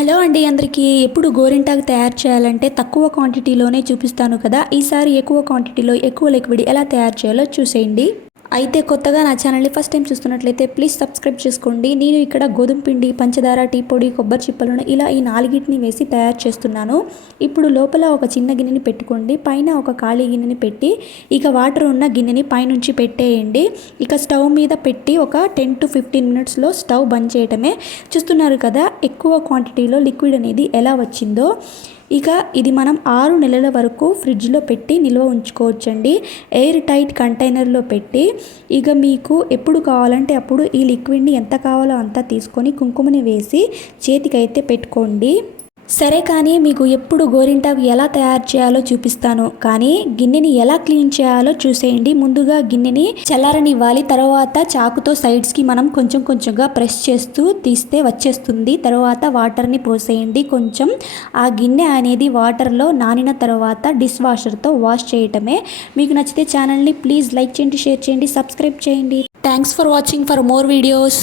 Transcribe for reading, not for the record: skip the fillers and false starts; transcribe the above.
Hello అండి అందరికీ. ఎప్పుడు గోరింటాకు తయారు చేయాలంటే తక్కువ క్వాంటిటీలోనే చూపిస్తాను కదా. ఈసారి ఎక్కువ క్వాంటిటీలో ఎక్కువ లిక్విడ్ ఎలా తయారు చేయాలో చూసేయండి. అయితే కొత్తగా నా ఛానల్ని ఫస్ట్ టైం చూస్తున్నట్లయితే ప్లీజ్ సబ్స్క్రైబ్ చేసుకోండి. నేను ఇక్కడ గోధుమ పిండి, పంచదార, టీ పొడి, కొబ్బరి చిప్పలను ఇలా ఈ నాలుగిటిని వేసి తయారు చేస్తున్నాను. ఇప్పుడు లోపల ఒక చిన్న గిన్నెని పెట్టుకోండి. పైన ఒక ఖాళీ గిన్నెని పెట్టి ఇక వాటర్ ఉన్న గిన్నెని పైనుంచి పెట్టేయండి. ఇక స్టవ్ మీద పెట్టి ఒక 10 to 15 మినిట్స్లో స్టవ్ బంద్ చేయటమే. చూస్తున్నారు కదా ఎక్కువ క్వాంటిటీలో లిక్విడ్ అనేది ఎలా వచ్చిందో. ఇక ఇది మనం 6 నెలల వరకు ఫ్రిడ్జ్లో పెట్టి నిల్వ ఉంచుకోవచ్చండి. ఎయిర్ టైట్ కంటైనర్లో పెట్టి ఇక మీకు ఎప్పుడు కావాలంటే అప్పుడు ఈ లిక్విడ్ని ఎంత కావాలో అంత తీసుకొని కుంకుమని వేసి చేతికైతే పెట్టుకోండి. సరే, కానీ మీకు ఎప్పుడు గోరింటాకు ఎలా తయారు చేయాలో చూపిస్తాను. కానీ గిన్నెని ఎలా క్లీన్ చేయాలో చూసేయండి. ముందుగా గిన్నెని చల్లారనివ్వాలి. తర్వాత చాకుతో సైడ్స్కి మనం కొంచెం కొంచెంగా ప్రెస్ చేస్తూ తీస్తే వచ్చేస్తుంది. తర్వాత వాటర్ని పోసేయండి. కొంచెం ఆ గిన్నె అనేది వాటర్లో నానిన తర్వాత డిష్ వాషర్తో వాష్ చేయటమే. మీకు నచ్చితే ఛానల్ని ప్లీజ్ లైక్ చేయండి, షేర్ చేయండి, సబ్స్క్రైబ్ చేయండి. Thanks for watching for more videos.